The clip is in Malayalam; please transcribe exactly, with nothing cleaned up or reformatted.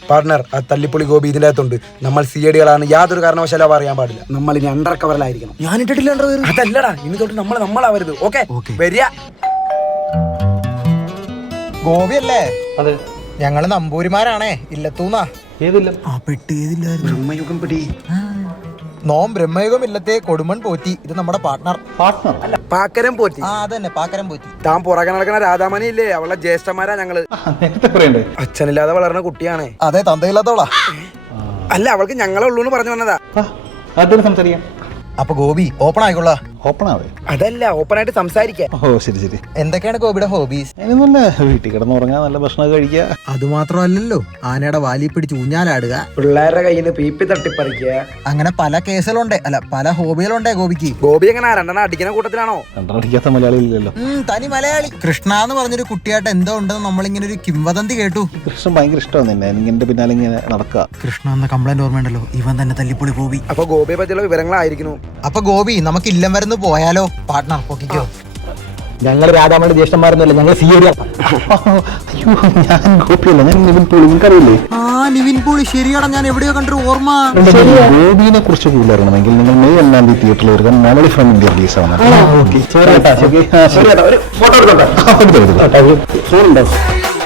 പാർട്ണർ, ആ തല്ലിപ്പൊളി ഗോപി ഇതിന്റെ അകത്തുണ്ട്. നമ്മൾ സി ഐ ഡികളാണ്, യാതൊരു കാരണവശാലും അറിയാൻ പാടില്ല. നമ്മൾ ഇനി അണ്ടർ കവറിലായിരിക്കണം. ഞാൻ ഇട്ടിട്ടില്ല അണ്ടർവെയർ. അതല്ലടാ, ഇനി തൊട്ട് നമ്മൾ നമ്മളാവരുത്. ഓക്കെ വരിക. ഗോപിയല്ലേ? അതെ. ഞങ്ങള് നമ്പൂരിമാരാണേ, ഇല്ലത്തൂന്നാ. ഏതില്ല? ആ പെട്ടി ഏതില്ലായിരുന്നു? ബ്രഹ്മയുഗം പിടി. നോം ബ്രഹ്മയുഗം ഇല്ലത്തെ കൊടുമൺ പോറ്റി. ഇത് നമ്മുടെ പാർട്ട്ണർ. പാർട്ട്ണർ അല്ല, പാക്കരം പോറ്റി. ആ അതന്നെ, പാക്കരം പോറ്റി. താൻ പുറകെ നടക്കുന്ന രാധാമണി ഇല്ലേ, അവളുടെ ജ്യേഷ്ഠന്മാരാ ഞങ്ങള്. നേരത്തെ പറയണ്ടേ? അച്ഛനില്ലാതെ വളർന്ന കുട്ടിയാണേ. അതെ, തന്തയില്ലാത്തോളാ. അല്ല, അവൾക്ക് ഞങ്ങളെ ഉള്ളൂന്ന് പറഞ്ഞു വന്നതാ. ആദ്യം സംസാരിക്കാം. അപ്പൊ ഗോപി ഓപ്പൺ ആയിക്കൊള്ളാ. ഓപ്പൺ ആവേ? അതല്ല, ഓപ്പൺ ആയിട്ട് സംസാരിക്കാം. ഓ ശരി ശരി. എന്തൊക്കെയാണ് ഗോപിയുടെ ഹോബീസ്? അതിനൊന്നുമല്ല, വീട്ടിൽ കിടന്ന് ഉറങ്ങാൻ, നല്ല ഭക്ഷണം കഴിക്കുക. അതുമാത്രമല്ലല്ലോ, ആനയുടെ വാലി പിടിച്ച് ഊഞ്ഞാലാടുക, പിള്ളേരുടെ കയ്യിൽ നിന്ന് പീപ്പി തട്ടിപ്പറിക്കുക. അങ്ങനെ പല കേസുകളുണ്ട്, അല്ല പല ഹോബികളുണ്ടേ ഗോപിക്ക്. ഗോപി എങ്ങനെ രണ്ടെണ്ണം അടിക്കുന്ന കൂട്ടത്തിലാണോ? രണ്ടടിക്കാത്ത മലയാളി ഇല്ലല്ലോ. ഉം, തനി മലയാളി. കൃഷ്ണ എന്ന് പറഞ്ഞൊരു കുട്ടിയായിട്ട് എന്തോ ഉണ്ടെന്ന് നമ്മളിങ്ങനെ ഒരു കിംവദന്തി കേട്ടു. കൃഷ്ണൻ ഭയങ്കര ഇഷ്ടമാണ് നിന്നെ, എന്റെ പിന്നാലെ ഇങ്ങനെ നടക്കുക. കൃഷ്ണ എന്ന കംപ്ലൈന്റ് ഓർമ്മയുണ്ടല്ലോ, ഇവൻ തന്നെ തല്ലിപ്പൊളി ഗോപി. അപ്പൊ ഗോപിയെ പറ്റിയുള്ള വിവരങ്ങളായിരിക്കുന്നു. അപ്പൊ ഗോപി നമുക്ക് ഇല്ലം വരുന്ന് പോയാലോ? പാർട്ട്ണർ പൊക്കിക്കോ. ഞങ്ങൾ രാധാമയുടെ ജ്യേഷ്ഠന്മാരൊന്നുമല്ല, ഞങ്ങൾ സി ഐ ഡി. അയ്യോ, ഞാൻ ഗോപിയല്ല, ഞാൻ നിവിൻ പോളി. നിനക്കറിയില്ലേ? ആ നിവിൻ പോളി, ശരിയാടാ, ഞാൻ എവിടെയോ കണ്ടൊരു ഓർമ്മ. ഗോപിനെ കുറിച്ച് കൂടുതൽ അറിയണമെങ്കിൽ നിങ്ങൾ മെയ് ഒന്നാം തീയതി തിയേറ്ററിൽ വരുക. മലയാളി ഫ്രം ഇന്ത്യ റിലീസ് ആവുന്നത്. ഫോട്ടോ എടുത്തോട്ടെ.